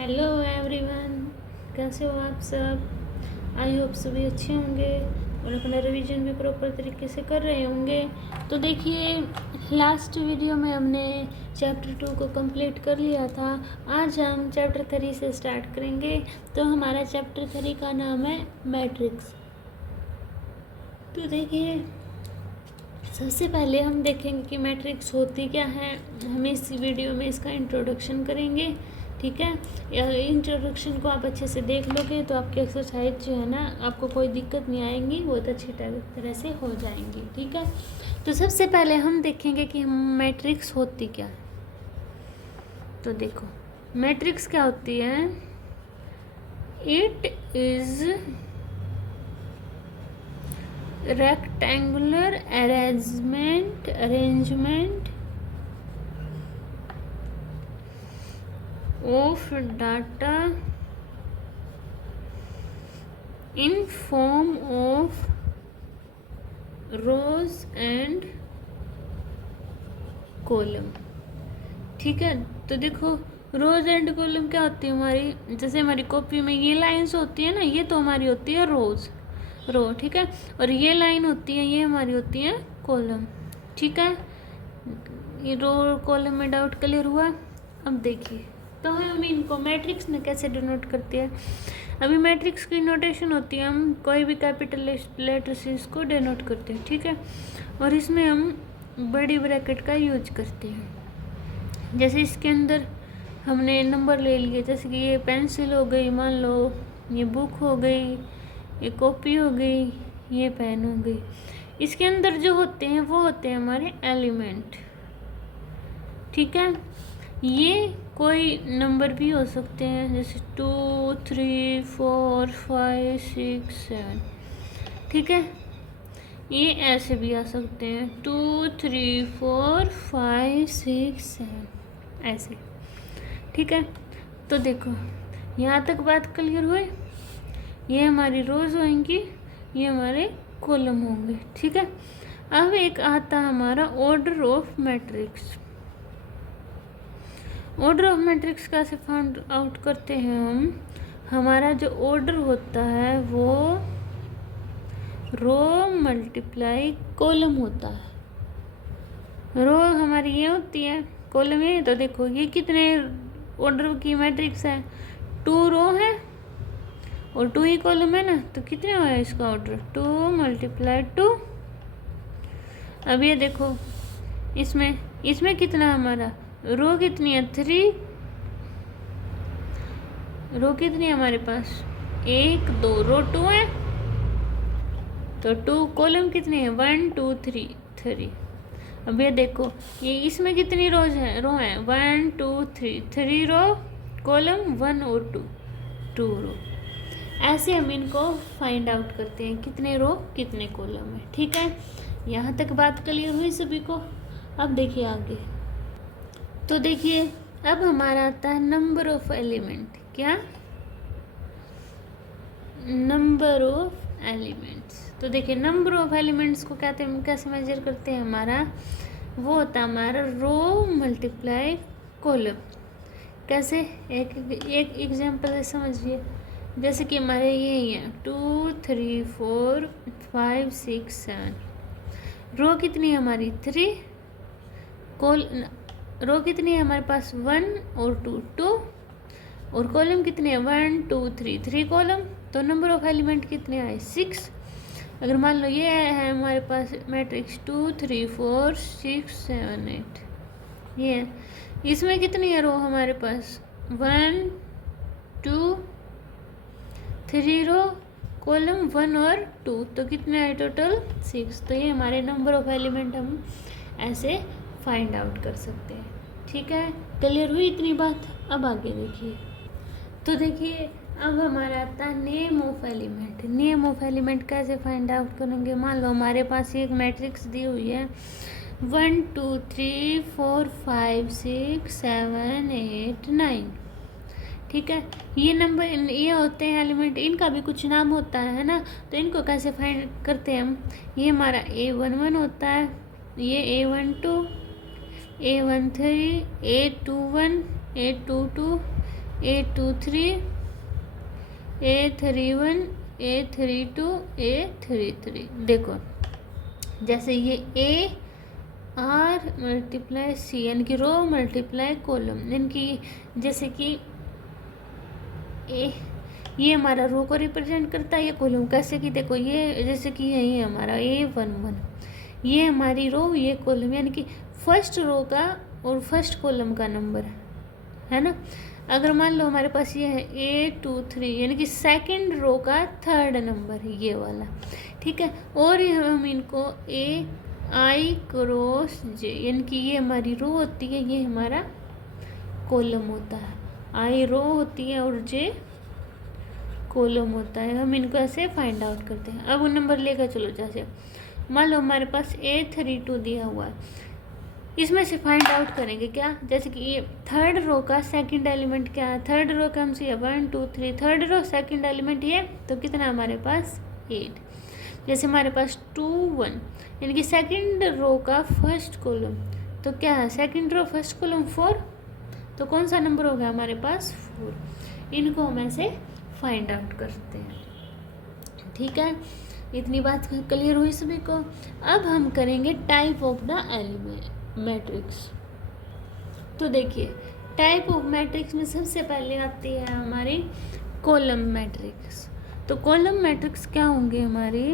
Hello everyone, कैसे हो आप सब। आई होप सभी अच्छे होंगे और अपना रिवीजन भी प्रॉपर तरीके से कर रहे होंगे। तो देखिए, लास्ट वीडियो में हमने चैप्टर 2 को कंप्लीट कर लिया था। आज हम चैप्टर 3 से स्टार्ट करेंगे। तो हमारा चैप्टर 3 का नाम है मैट्रिक्स। तो देखिए, सबसे पहले हम देखेंगे कि मैट्रिक्स होती क्या है। हम इस वीडियो में इसका इंट्रोडक्शन करेंगे, ठीक है। इंट्रोडक्शन को आप अच्छे से देख लोगे तो आपकी एक्सरसाइज जो है ना, आपको कोई दिक्कत नहीं आएंगी, बहुत अच्छी तरह से हो जाएंगी, ठीक है। तो सबसे पहले हम देखेंगे कि मैट्रिक्स होती क्या है। तो देखो, मैट्रिक्स क्या होती है। It is rectangular arrangement of data in form of rows and column, ठीक है। तो देखो, रोज एंड कॉलम क्या होती है हमारी, जैसे हमारी कॉपी में ये लाइंस होती है ना, ये तो हमारी होती है रो, ठीक है। और ये लाइन होती है, ये हमारी होती है कॉलम, ठीक है। ये रो और कॉलम में डाउट क्लियर हुआ। अब देखिए, तो हम इनको मैट्रिक्स में कैसे डिनोट करते हैं। अभी मैट्रिक्स की नोटेशन होती है, हम कोई भी कैपिटल लेटर से इसको डिनोट करते हैं, ठीक है। और इसमें हम बड़ी ब्रैकेट का यूज करते हैं। जैसे इसके अंदर हमने नंबर ले लिए, जैसे कि ये पेंसिल हो गई, मान लो ये बुक हो गई, ये कॉपी हो गई, ये पेन हो गई। इसके अंदर जो होते हैं वो होते हैं हमारे एलिमेंट, ठीक है। ये कोई नंबर भी हो सकते हैं, जैसे 2 3 4 5 6 7, ठीक है। ये ऐसे भी आ सकते हैं 2 3 4 5 6 7 ऐसे, ठीक है। तो देखो, यहाँ तक बात क्लियर हुई। ये हमारी रोज होंगी, ये हमारे कॉलम होंगे, ठीक है। अब एक आता हमारा order of matrix. Order of matrix कैसे फाइंड आउट करते हैं हम। हमारा जो ऑर्डर होता है वो रो मल्टीप्लाई कॉलम होता है। रो हमारी ये होती है, कॉलम ये। तो देखो, ये कितने ऑर्डर की मैट्रिक्स है, 2 रो है और 2 ही कॉलम है ना, तो कितने हुआ है इसका ऑर्डर, 2 × 2। अब ये देखो, इसमें कितना हमारा रो कितनी है, 3 रो कितनी है हमारे पास, 1 2 रो 2 है, तो 2 कॉलम कितनी है, 1 2 3। अब ये देखो, ये इसमें कितनी रो है 1 2 3 रो, कॉलम 1 और 2 रो। ऐसे हम इनको फाइंड आउट करते हैं, कितने रो कितने कॉलम है, ठीक है। यहाँ तक बात क्लियर हुई सभी को। अब देखिए आगे। तो देखिए, अब हमारा आता है नंबर ऑफ एलिमेंट। क्या, नंबर ऑफ एलिमेंट्स। तो देखिए, नंबर ऑफ एलिमेंट्स को कहते हैं, कैसे मेजर करते हैं, हमारा वो होता है हमारा रो मल्टीप्लाई कॉलम। कैसे, एक एग्जाम्पल से समझिए। जैसे कि हमारे ये ही है 2 3 4 5 6 7। रो कितनी है हमारी, 3, रो कितनी है हमारे पास, 1 और 2 और कॉलम कितने हैं, 1 2 3 कॉलम। तो नंबर ऑफ एलिमेंट कितने आए, 6। अगर मान लो ये है हमारे पास मैट्रिक्स 2 3 4 6 7 8, ये है। इसमें कितनी है रो हमारे पास, 1 2 3 रो, कॉलम 1 और 2, तो कितने आए टोटल, 6। तो ये हमारे नंबर ऑफ एलिमेंट हम ऐसे फाइंड आउट कर सकते हैं, ठीक है। क्लियर हुई इतनी बात। अब आगे देखिए। तो देखिए, अब हमारा आता है name of element. Name of element कैसे फाइंड आउट करेंगे। मान लो हमारे पास एक मैट्रिक्स दी हुई है 1 2 3 4 5 6 7 8 9, ठीक है। ये नंबर, ये होते हैं एलिमेंट, इनका भी कुछ नाम होता है ना। तो इनको कैसे फाइंड करते हैं हम। ये हमारा A11 होता है, ये A12 A13 A21 A22 A23, A31, A32, A33। देखो जैसे ये A R मल्टीप्लाई C यानी कि रो मल्टीप्लाई कॉलम, यानी कि जैसे कि ये हमारा रो को रिप्रेजेंट करता है, ये कॉलम कैसे कि देखो ये जैसे कि यही है हमारा A11, ये हमारी रो ये कॉलम, यानी कि फर्स्ट रो का और फर्स्ट कॉलम का नंबर है ना। अगर मान लो हमारे पास ये है A23 यानी कि सेकंड रो का थर्ड नंबर है ये वाला, ठीक है। और ये हम इनको AI क्रॉस J यानी कि ये हमारी रो होती है, ये हमारा कॉलम होता है। I रो होती है और J कॉलम होता है। हम इनको ऐसे फाइंड आउट करते हैं। अब वो नंबर लेकर चलो, जैसे मान लो हमारे पास A32 दिया हुआ है, इसमें से फाइंड आउट करेंगे क्या, जैसे कि ये थर्ड रो का सेकंड एलिमेंट क्या है, थर्ड रो का हमसे 1 2 3, थर्ड रो सेकंड एलिमेंट ये, तो कितना हमारे पास 8। जैसे हमारे पास 2 1 यानी कि सेकंड रो का फर्स्ट कॉलम, तो क्या है सेकंड रो फर्स्ट कॉलम 4, तो कौन सा नंबर होगा हमारे पास 4। इनको हम ऐसे फाइंड आउट करते हैं, ठीक है। इतनी बात क्लियर हुई सभी को। अब हम करेंगे type of the element matrix. तो देखिए टाइप ऑफ मैट्रिक्स में सबसे पहले आती है हमारी कॉलम मैट्रिक्स। तो कॉलम मैट्रिक्स क्या होंगे हमारी,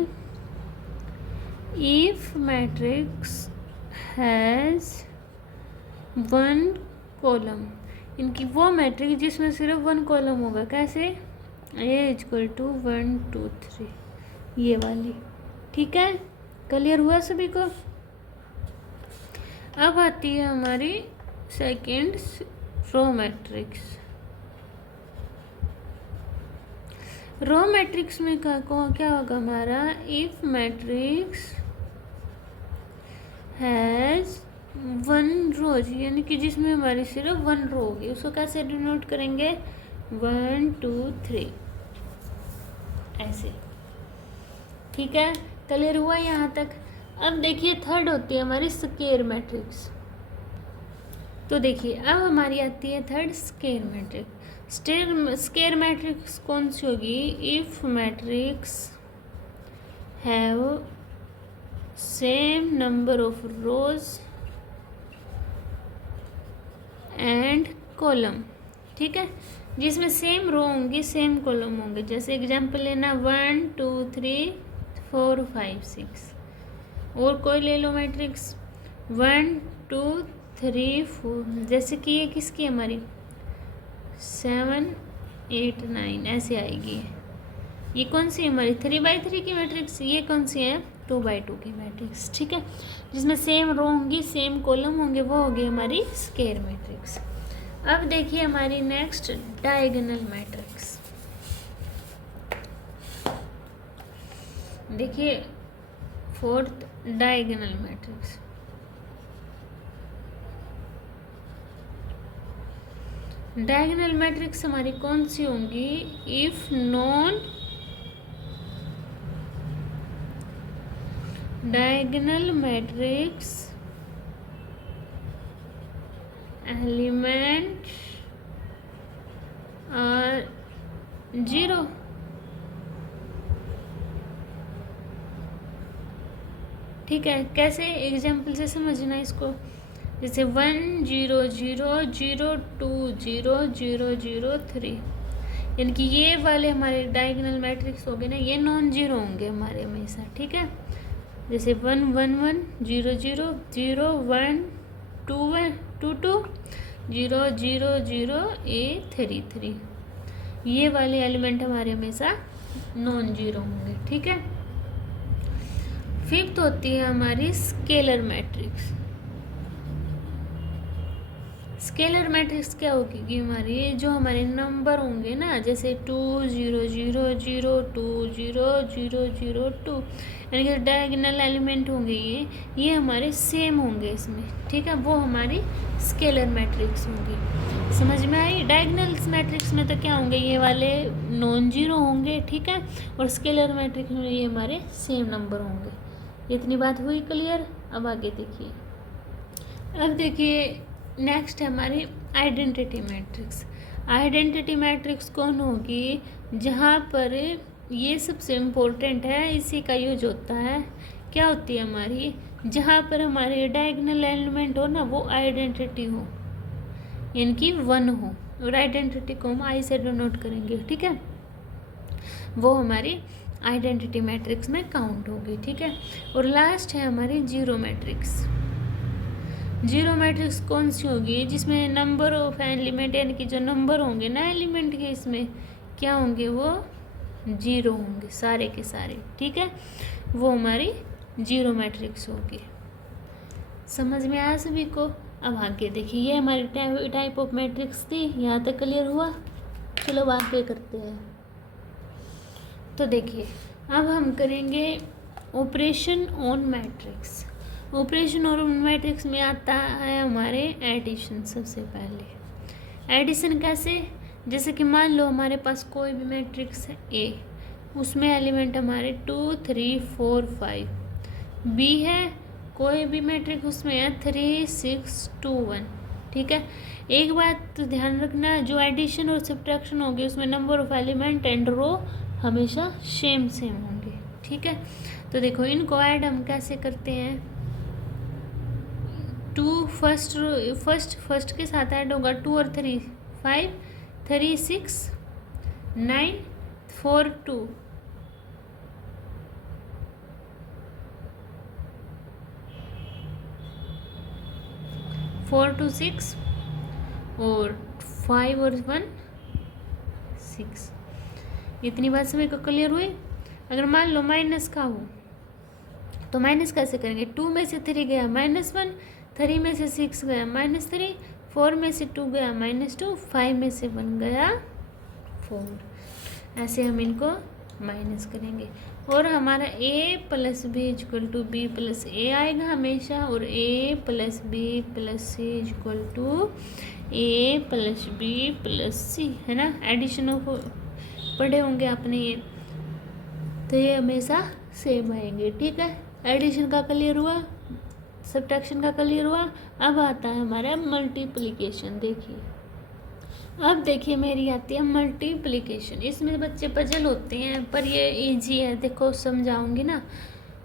इफ मैट्रिक्स हैज 1 कॉलम, इनकी वो मैट्रिक्स जिसमें सिर्फ 1 कॉलम होगा, कैसे A=1 2 3 ये वाली, ठीक है। क्लियर हुआ सभी को। अब आती है हमारी second row matrix. Row matrix में क्या होगा हमारा, इफ मैट्रिक्स हैज 1 रो यानी कि जिसमें हमारी सिर्फ 1 रो होगी, उसको कैसे डिनोट करेंगे 1 2 3 ऐसे, ठीक है। क्लियर हुआ यहाँ तक। अब देखिए थर्ड होती है हमारी स्क्वायर मैट्रिक्स। तो देखिए अब हमारी आती है third square matrix. Square matrix कौन सी होगी, if matrix have same number of rose and column, ठीक है, जिसमें सेम रो होंगी सेम कॉलम होंगे। जैसे एग्जांपल लेना 1 2 3 4 5 6, और कोई ले लो मैट्रिक्स 1 2 3 4, जैसे कि ये किसकी हमारी 7 8 9 ऐसे आएगी। ये कौन सी हमारी 3/3 की मैट्रिक्स, ये कौन सी है 2/2 की मैट्रिक्स, ठीक है, जिसमें सेम रो होंगी सेम कॉलम होंगे, वो होगी हमारी स्क्वायर मैट्रिक्स। अब देखिए हमारी नेक्स्ट डायगोनल मैट्रिक्स। देखिए fourth diagonal matrix. Diagonal matrix हमारी कौन सी होंगी, if non diagonal matrix element are 0, ठीक है। कैसे एग्जाम्पल से समझना इसको, जैसे 1 0 0 0 2 0 0 0 3, यानी कि ये वाले हमारे डायगोनल मैट्रिक्स हो गए ना, ये नॉन जीरो होंगे हमारे हमेशा, ठीक है। जैसे 1 1 1 0 0 0 1 2 1 2 2 0 0 0 3 3, ये वाले एलिमेंट हमारे हमेशा नॉन जीरो होंगे, ठीक है। फिफ्थ होती है हमारी स्केलर मैट्रिक्स। स्केलर मैट्रिक्स क्या होगी कि हमारी जो हमारे नंबर होंगे ना, जैसे 2 0 0 0 2 0 0 0 2, यानी कि डायगोनल एलिमेंट होंगे ये हमारे सेम होंगे इसमें, ठीक है, वो हमारी स्केलर मैट्रिक्स होंगी। समझ में आई। डायगोनल मैट्रिक्स में तो क्या होंगे, ये वाले नॉन जीरो होंगे, ठीक है, और स्केलर मैट्रिक्स में ये हमारे सेम नंबर होंगे। इतनी बात हुई क्लियर। अब आगे देखिए, अब देखिए नेक्स्ट है हमारी आइडेंटिटी मैट्रिक्स। आइडेंटिटी मैट्रिक्स कौन होगी? जहाँ पर ये सबसे इम्पोर्टेंट है, इसी का यूज होता है। क्या होती है हमारी? जहाँ पर हमारे डायगोनल एलिमेंट हो ना, वो आइडेंटिटी हो, यानी कि 1 हो, और आइडेंटिटी को हम आई से डिनोट करेंगे, ठीक है। वो हमारी आइडेंटिटी मैट्रिक्स में काउंट होगी, ठीक है। और लास्ट है हमारी जीरो मैट्रिक्स। जीरो मैट्रिक्स कौन सी होगी? जिसमें नंबर ऑफ एलिमेंट, यानी कि जो नंबर होंगे ना एलिमेंट के, इसमें क्या होंगे? वो जीरो होंगे, सारे के सारे, ठीक है। वो हमारी जीरो मैट्रिक्स होगी। समझ में आया सभी को? अब आगे देखिए, ये हमारी टाइप ऑफ मैट्रिक्स थी। यहाँ तक क्लियर हुआ? चलो अब आगे करते हैं। तो देखिए, अब हम करेंगे operation on matrix. Operation on matrix में आता है हमारे एडिशन। सबसे पहले एडिशन कैसे? जैसे कि मान लो हमारे पास कोई भी मैट्रिक्स है ए, उसमें एलिमेंट हमारे 2 3 4 5। बी है कोई भी मैट्रिक्स, उसमें है 3 6 2 1, ठीक है। एक बात तो ध्यान रखना, जो एडिशन और सब्ट्रैक्शन होगी उसमें नंबर ऑफ एलिमेंट एंड रो हमेशा सेम होंगे, ठीक है। तो देखो, इनको ऐड हम कैसे करते हैं? 2 फर्स्ट के साथ ऐड होगा 2 और 3 5, 3 6 9 4 2, 4 2 6 और 5 और 1 6। इतनी बात सभी को क्लियर हुई? अगर मान लो माइनस का हो तो माइनस कैसे करेंगे? 2 में से 3 गया -1, 3 में से 6 गया -3, 4 में से 2 गया -2, 5 में से 1 गया 4। ऐसे हम इनको माइनस करेंगे और हमारा a plus B equal to B plus A आएगा हमेशा, और a plus B plus C equal to A plus B plus C, है ना। एडिशन ऑफ पढ़े होंगे आपने ये, तो ये हमेशा सेम आएंगे, ठीक है। एडिशन का क्लियर हुआ, सब्ट्रैक्शन का क्लियर हुआ। अब आता है हमारा मल्टीप्लिकेशन। देखिए, अब देखिए मेरी आती है मल्टीप्लिकेशन। इसमें बच्चे पजल होते हैं, पर ये इजी है। देखो समझाऊंगी ना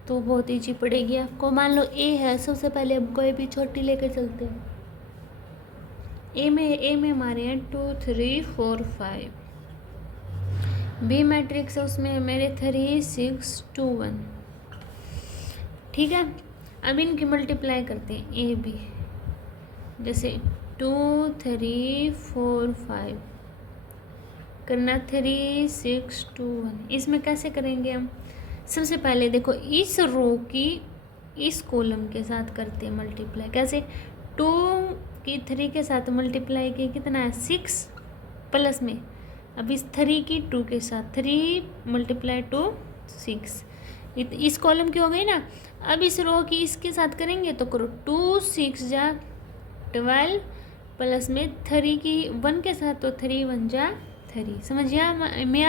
तो बहुत इजी पड़ेगी आपको। मान लो ए है, सबसे पहले हम कोई भी छोटी लेके चलते हैं। ए में हमारे हैं 2 3 4 5। बी मैट्रिक्स है, उसमें मेरे 3 6 2 1, ठीक है। अब इनकी मल्टीप्लाई करते हैं ए बी। जैसे 2 3 4 5 करना 3 6 2 1। इसमें कैसे करेंगे हम? सबसे पहले देखो, इस रो की इस कॉलम के साथ करते हैं मल्टीप्लाई। कैसे? 2 की 3 के साथ मल्टीप्लाई किया, कितना है 6, प्लस में अब इस 3 की 2 के साथ 3 × 2 6। इस कॉलम की हो गई ना। अब इस रो की इसके साथ करेंगे तो करो 2 6 जा 12, प्लस में 3 की 1 के साथ तो 3 1 जा 3। समझिए मैं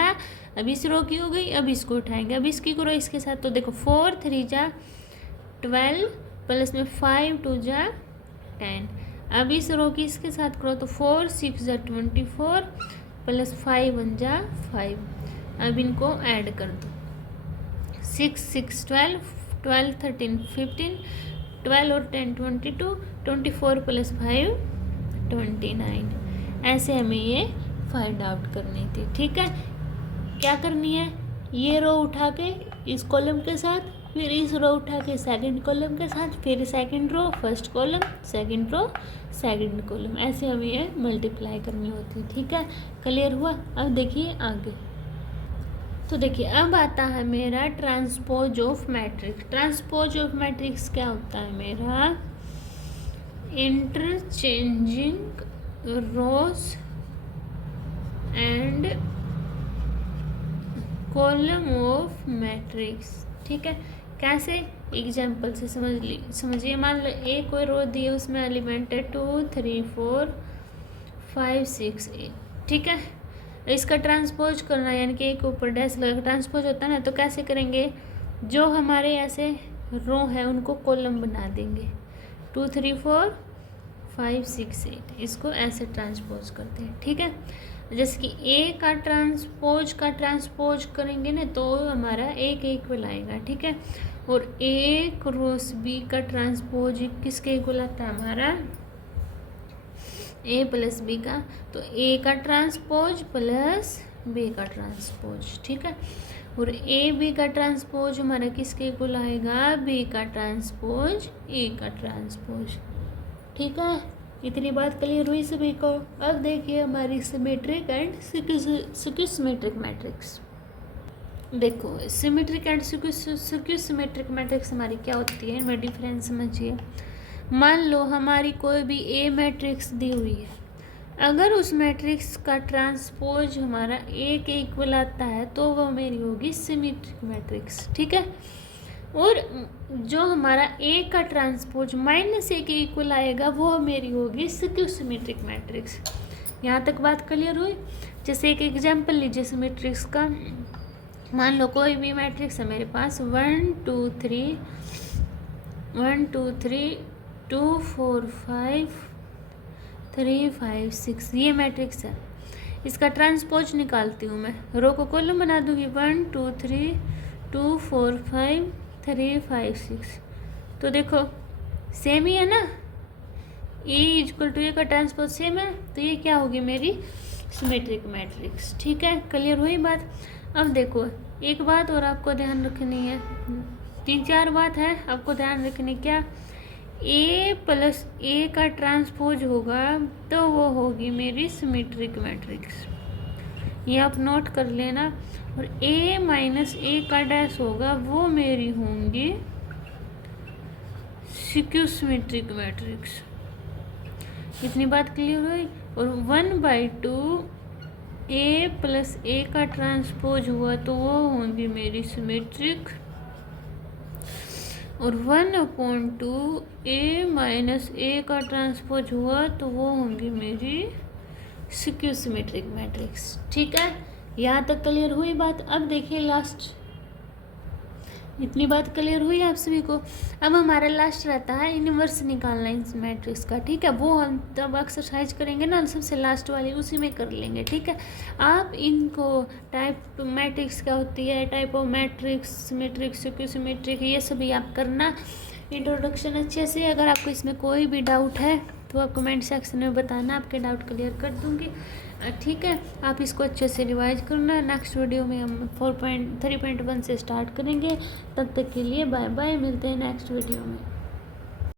अब इस रो की हो गई। अब इसको उठाएंगे, अब इसकी करो इसके साथ तो देखो 4 3 जा 12, प्लस में 5 2 जा 10। अब इस रो की इसके साथ करो तो 4 6 जा 24, प्लस 5 1 जा 5। अब इनको ऐड कर दो, 6 6 12, 12 13 15, 12 और 10 22, 24 प्लस 5 29। ऐसे हमें ये फाइंड आउट करनी थी, ठीक है। क्या करनी है? ये रो उठा के इस कॉलम के साथ, फिर इस रो उठा के सेकंड कॉलम के साथ, फिर second row first column, second row second column. ऐसे हमें ये मल्टीप्लाई करनी होती है, ठीक है। क्लियर हुआ? अब देखिए आगे। तो देखिए, अब आता है मेरा transpose of matrix. Transpose of matrix क्या होता है मेरा? Interchanging rows and column of matrix, ठीक है। कैसे? एग्जाम्पल से समझिए। मान लो एक कोई रो दी है, उसमें एलिमेंट है 2 3 4 5 6 8, ठीक है। इसका ट्रांसपोज करना, यानी कि एक ऊपर डैश लगा ट्रांसपोज होता है ना, तो कैसे करेंगे? जो हमारे ऐसे रो है उनको कॉलम बना देंगे। 2 3 4 5 6 8 इसको ऐसे ट्रांसपोज करते हैं, ठीक है। जैसे कि ए का ट्रांसपोज करेंगे ना तो हमारा ए के इक्वल आएगा, ठीक है। और ए क्रॉस बी का ट्रांसपोज किसके इक्वल आता है हमारा, ए प्लस बी का, तो ए का ट्रांसपोज प्लस बी का ट्रांसपोज, ठीक है। और ए बी का ट्रांसपोज हमारा किसके इक्वल आएगा, बी का ट्रांसपोज ए का ट्रांसपोज, ठीक है। इतनी बात क्लियर हुई सभी को। अब देखिए हमारी सिमेट्रिक एंड सिक्यूसिमेट्रिक मैट्रिक्स। देखो सिमेट्रिक एंड सिक्यूसिमेट्रिक मैट्रिक्स हमारी क्या होती है, इनमें डिफरेंस समझिए। मान लो हमारी कोई भी ए मैट्रिक्स दी हुई है, अगर उस मैट्रिक्स का ट्रांसपोज हमारा ए के इक्वल आता है तो वह मेरी होगी सिमेट्रिक मैट्रिक्स, ठीक है। और जो हमारा ए का ट्रांसपोज माइनस ए के इक्वल आएगा वो मेरी होगी सिक्यूसिमेट्रिक मैट्रिक्स। यहाँ तक बात क्लियर हुई। जैसे एक एग्जांपल लीजिए सिमेट्रिक्स का। मान लो कोई भी मैट्रिक्स है मेरे पास 1 2 3 2 4 5 3 5 6 ये मैट्रिक्स है। इसका ट्रांसपोज निकालती हूँ मैं, रो को कॉलम बना दूंगी 1 2 3 2 4 5 3 5 6। तो देखो सेम ही है ना, ए इक्वल टू ए का ट्रांसपोज सेम है, तो ये क्या होगी मेरी सिमेट्रिक मैट्रिक्स, ठीक है। क्लियर हुई बात। अब देखो एक बात और आपको ध्यान रखनी है, 3 4 बात है आपको ध्यान रखनी। क्या, ए प्लस ए का ट्रांसपोज होगा तो वो होगी मेरी सिमेट्रिक मैट्रिक्स, ये आप नोट कर लेना। और ए माइनस ए का डैश होगा वो मेरी होंगी सिक्यूसिमेट्रिक मैट्रिक्स। इतनी बात क्लियर हुई। और 1/2 ए प्लस ए का ट्रांसपोज हुआ तो वो होंगी मेरी सिमेट्रिक। और 1/2 ए माइनस ए का ट्रांसपोज हुआ तो वो होंगी मेरी सिक्यूसिमेट्रिक मैट्रिक्स, ठीक है। यहाँ तक क्लियर हुई बात। अब देखिए लास्ट, इतनी बात क्लियर हुई आप सभी को। अब हमारा लास्ट रहता है इनवर्स निकालना इस मैट्रिक्स का, ठीक है। वो हम तब एक्सरसाइज करेंगे ना, सबसे लास्ट वाली उसी में कर लेंगे, ठीक है। आप इनको टाइप मैट्रिक्स क्या होती है, टाइप ऑफ मैट्रिक्स, सिमेट्रिक, सिक्यूसिमेट्रिक, ये सभी आप करना इंट्रोडक्शन अच्छे से। अगर आपको इसमें कोई भी डाउट है तो आप कमेंट सेक्शन में बताना, आपके डाउट क्लियर कर दूँगी, ठीक है। आप इसको अच्छे से रिवाइज करना। नेक्स्ट वीडियो में हम 3.1 से स्टार्ट करेंगे। तब तक के लिए बाय बाय, मिलते हैं नेक्स्ट वीडियो में।